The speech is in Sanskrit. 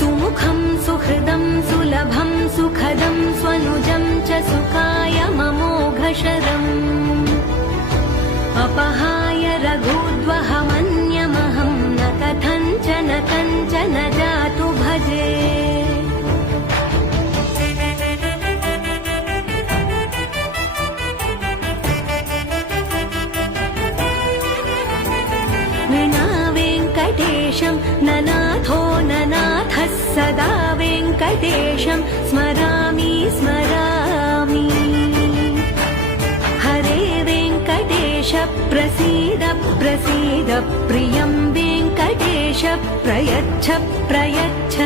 सुमुखं सुहृदं सुलभं सुखदं स्वनुजं च सुखाय ममोघशरम् अपहाय रघुद्वहमन्यमहं न कथञ्चन जातु भजे। विना वेङ्कटेशं ननाथो ननाथः सदा वेङ्कटेशं स्मरामि स्मरामि। हरे वेङ्कटेश प्रसीद प्रसीद प्रियं वेङ्कटेश प्रयच्छ प्रयच्छ।